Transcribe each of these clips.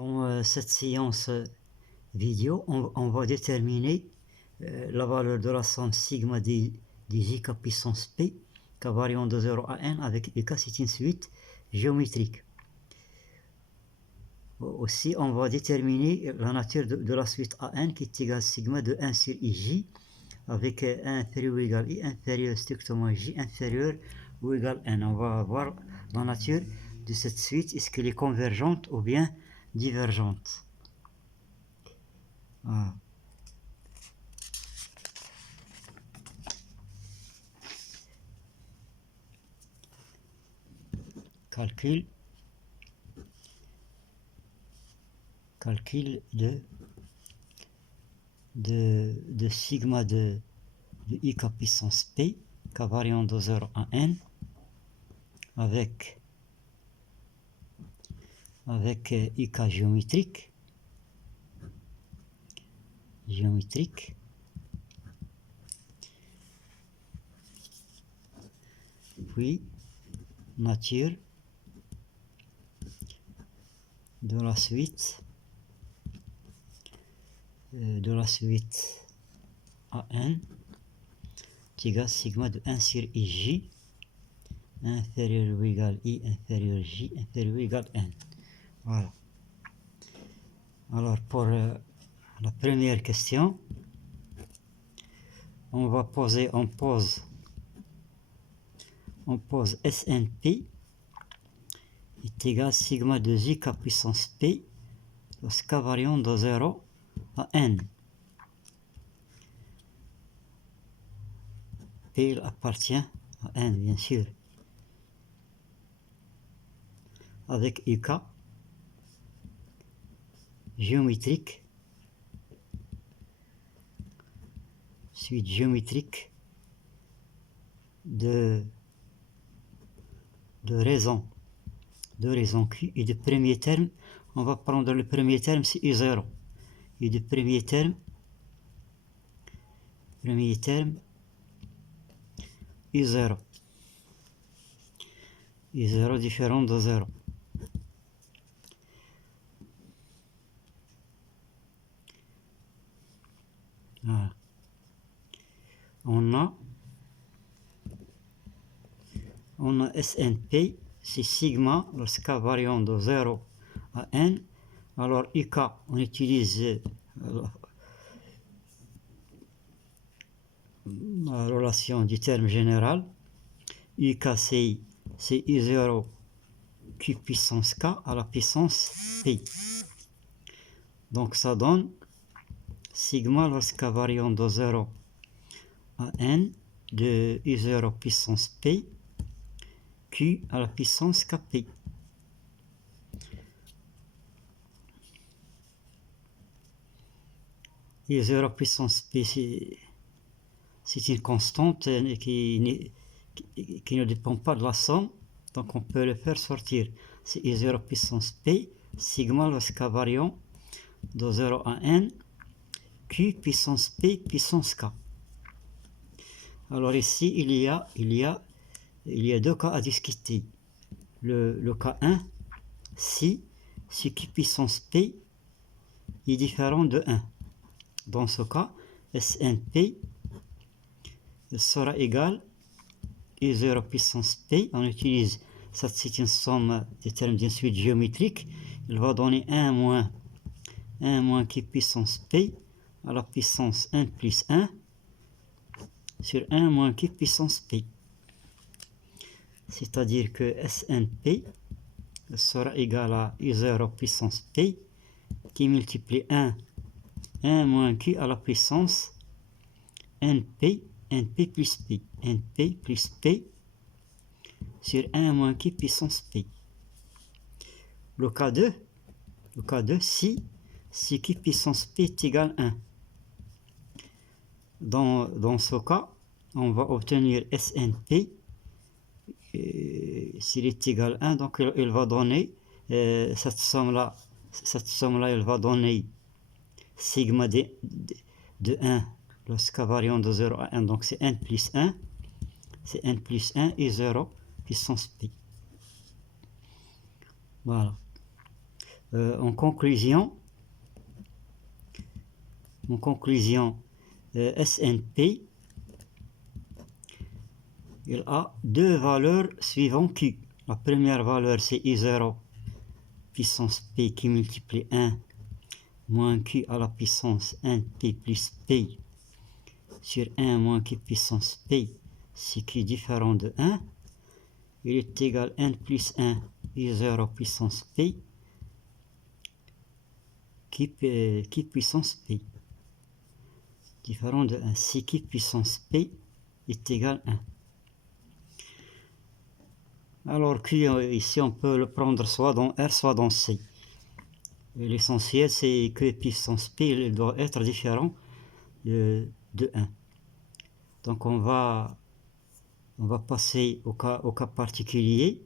Dans cette séance vidéo, on va déterminer la valeur de la somme sigma des j puissance p, k variant de 0 à n avec k, c'est une suite géométrique. Aussi, on va déterminer la nature de la suite AN qui est égale sigma de 1 sur ij avec 1 inférieur ou égal i inférieur strictement à j inférieur ou égal n. On va voir la nature de cette suite, est-ce qu'elle est convergente ou bien divergente. Voilà. Calcul de sigma de ik puissance p, k variant de 0 à n, avec ik géométrique, puis nature de la suite AN égale sigma de 1 sur ij inférieur ou égal i inférieur j inférieur ou égal n. Voilà. Alors pour la première question, on pose SNP est égal sigma de jk puissance p plus k variant de 0 à n. P appartient à n, bien sûr. Avec UK géométrique, suite géométrique de raison Q, et de premier terme, on va prendre le premier terme, c'est I0, et de premier terme I0 différent de 0. Voilà. On a SNP, c'est sigma lorsque k variant de 0 à n. Alors IK, on utilise la relation du terme général. IK c'est I0 Q puissance k à la puissance p. Donc ça donne sigma lorsque k variant de 0 à n de I0 puissance p Q à la puissance kp. I0 puissance p, c'est une constante qui ne dépend pas de la somme, donc on peut le faire sortir. C'est I0 puissance p sigma lorsque k variant de 0 à n Q puissance p puissance k. Alors ici il y a deux cas à discuter. Le cas 1, si Q puissance p est différent de 1. Dans ce cas, SNP sera égal à I0 puissance p. On utilise cette, c'est une somme des termes d'une suite géométrique. Il va donner 1 moins Q puissance p à la puissance n plus 1 sur 1 moins Q puissance p. C'est-à-dire que SNP sera égal à I0 puissance p qui multiplie 1 moins Q à la puissance NP plus P. NP plus P sur 1 moins Q puissance P. Le cas 2, si Q puissance P est égal à 1. Dans ce cas, on va obtenir SNP. S'il est égal à 1, donc il va donner cette somme-là, elle va donner sigma de 1 lorsque variant de 0 à 1, donc c'est n plus 1 et 0 puissance p. Voilà. En conclusion, SNP, il a deux valeurs suivant Q. La première valeur, c'est I0 puissance P qui multiplie 1 moins Q à la puissance 1P plus P sur 1 moins Q puissance P, si Q est différent de 1, il est égal à n plus 1 I0 puissance P qui puissance P. Différent de 1, si Q puissance P est égal à 1. Alors Q, ici, on peut le prendre soit dans R, soit dans C. L'essentiel, c'est que puissance P il doit être différent de 1. Donc on va passer au cas particulier.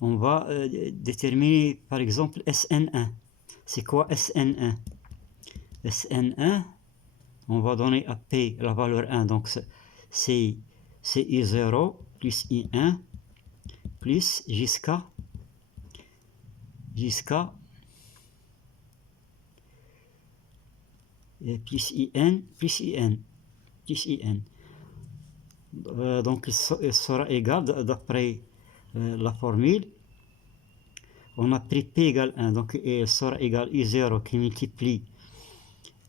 On va déterminer par exemple SN1. C'est quoi SN1? SN1, on va donner à P la valeur 1, donc c'est I0 plus I1 plus jusqu'à plus IN plus IN plus IN. Donc il sera égal, d'après la formule, on a pris P égale 1, donc il sera égal I0 qui multiplie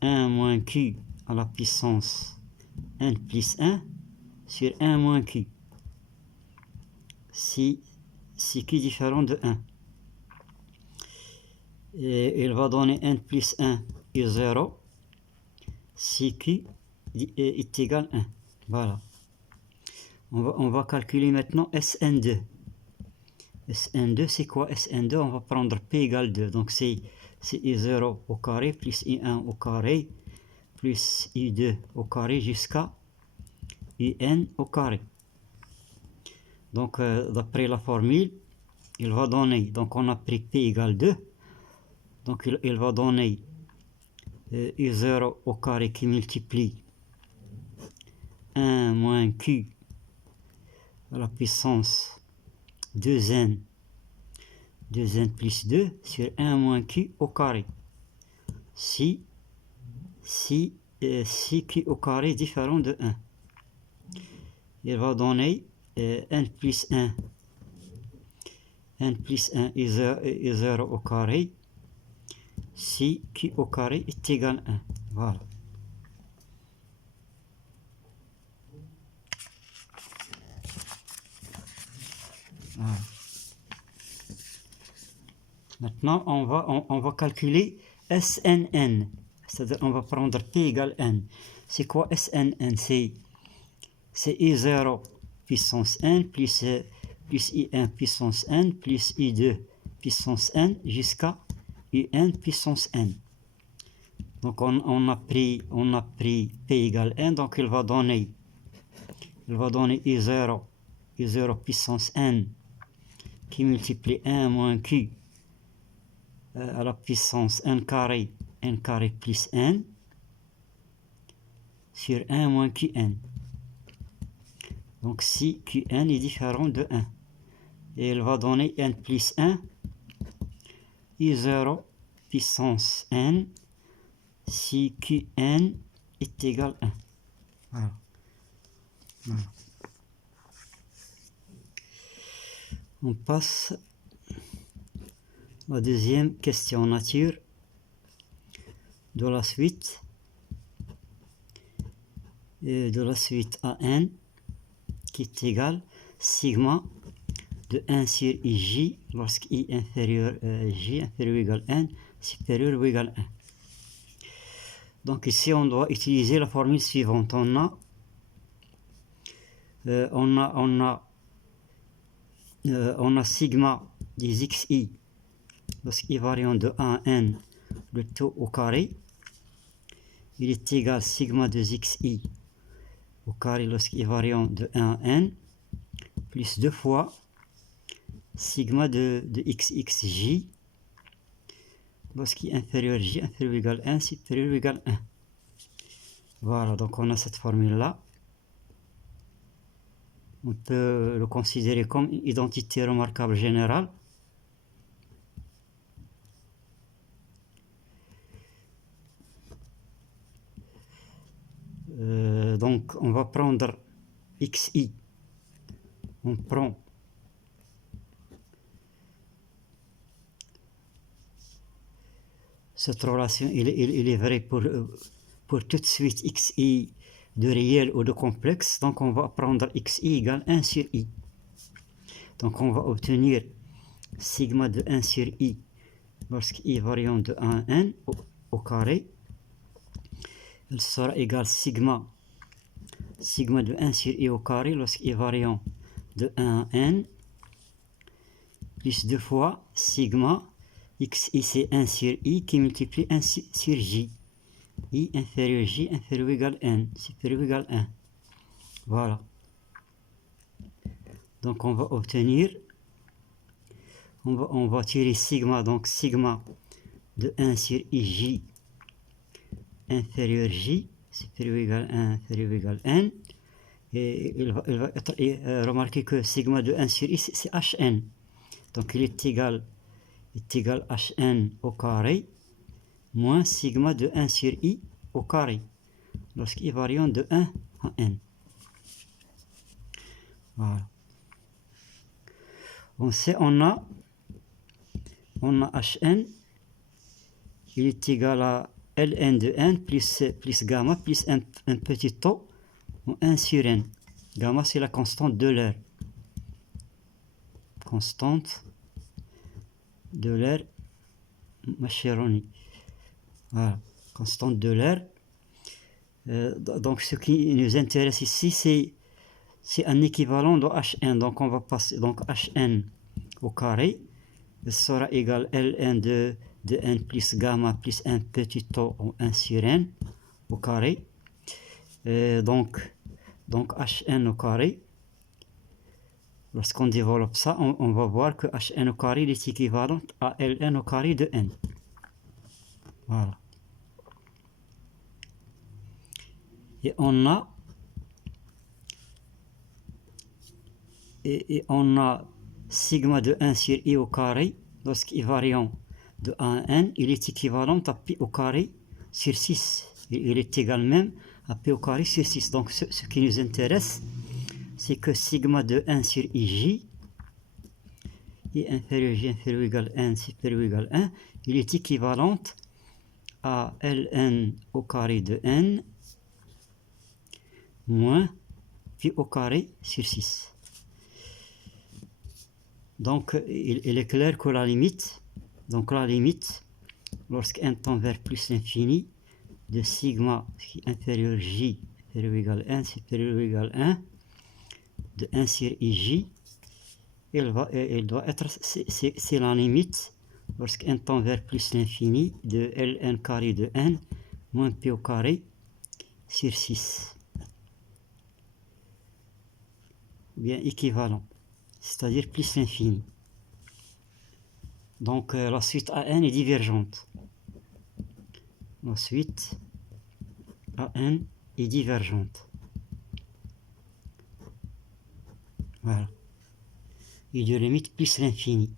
1 moins Q à la puissance n plus 1 sur 1 moins Q, si Q est différent de 1. Et il va donner n plus 1 I0 si Q est égal à 1. Voilà. On va calculer maintenant SN2. SN2, c'est quoi SN2? On va prendre P égale 2. Donc c'est I0 au carré plus I1 au carré plus I2 au carré jusqu'à IN au carré. Donc d'après la formule, il va donner, donc on a pris P égale 2. Donc il va donner I0 au carré qui multiplie 1 moins Q à la puissance 2n plus 2 sur 1 moins Q au carré. Si Q au carré est différent de 1. Il va donner n plus 1 I0 au carré si Q au carré est égal à 1. Voilà. Voilà. Maintenant, on va calculer SNN. C'est-à-dire, on va prendre P égale N. C'est quoi SNN? C'est I0 puissance N plus I1 puissance N plus I2 puissance N jusqu'à IN puissance N. Donc, on a pris P égale N. Donc, il va donner I0 puissance N qui multiplie 1 moins Q à la puissance n carré plus n sur 1 moins Qn. Donc si Qn est différent de 1. Et il va donner n plus 1 I0 puissance n si Qn est égal à 1. Voilà. Voilà. On passe à la deuxième question nature de la suite. Et de la suite à n qui est égal sigma de 1 sur ij lorsque i inférieur j inférieur ou égal n supérieur ou égal 1. Donc ici on doit utiliser la formule suivante. On a sigma des xi lorsqu'il variant de 1 à n le taux au carré, il est égal sigma de xi au carré lorsqu'il variant de 1 à n plus 2 fois sigma de xxj lorsqu'il est inférieur j inférieur ou égal 1 supérieur ou égal 1. Voilà, donc on a cette formule là. On peut le considérer comme une identité remarquable générale. Donc on va prendre xi. On prend cette relation, il est vrai pour toute suite xi de réel ou de complexe. Donc on va prendre xi égale 1 sur i. Donc on va obtenir sigma de 1 sur i lorsque i variant de 1 à n au carré. Elle sera égale sigma de 1 sur i au carré lorsque i variant de 1 à n, plus 2 fois sigma xi, c'est 1 sur i qui multiplie 1 sur j. I inférieur j inférieur ou égal n, supérieur ou égal 1. Voilà. Donc on va obtenir, on va tirer sigma, donc sigma de 1 sur ij inférieur j, supérieur ou égal 1, inférieur ou égal n. Et il va être remarqué que sigma de 1 sur i, c'est hn. Donc il est égal hn au carré moins sigma de 1 sur i au carré lorsqu'il est variant de 1 à n. Voilà. On sait, on a hn, il est égal à ln de n plus gamma plus un petit taux, 1 sur n. Gamma, c'est la constante de l'air. Constante de l'air Mascheroni. Voilà, constante de l'air. Donc ce qui nous intéresse ici, c'est un équivalent de hn. Donc on va passer donc hn au carré. Il sera égal ln de n plus gamma plus un petit taux, 1 sur n au carré. Donc hn au carré. Lorsqu'on développe ça, on va voir que hn au carré est équivalent à ln au carré de n. Voilà. Et on a sigma de 1 sur i au carré, lorsqu'il est variant de 1 à n, il est équivalent à pi au carré sur 6. Il est égal même à p au carré sur 6. Donc ce qui nous intéresse, c'est que sigma de 1 sur ij, i inférieur j inférieur ou égal n, supérieur ou égal 1, il est équivalent à ln au carré de n moins pi au carré sur 6. Donc il est clair que la limite, lorsque n tend vers plus l'infini, de sigma qui est inférieur j inférieur ou égal 1, supérieur ou égal 1, de 1 sur ij, elle doit être, c'est la limite lorsque n tend vers plus l'infini de ln carré de n moins p au carré sur 6. Ou bien équivalent, c'est-à-dire plus l'infini. Donc la suite AN est divergente. La suite AN est divergente. Voilà. Et de limite plus l'infini.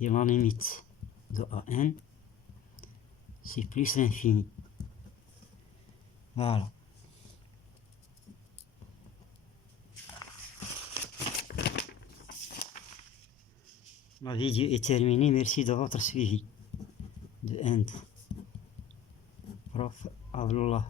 Et la limite de AN, c'est plus l'infini. Voilà. La vidéo est terminée. Merci de votre suivi. De Inde. Prof. Avlullah.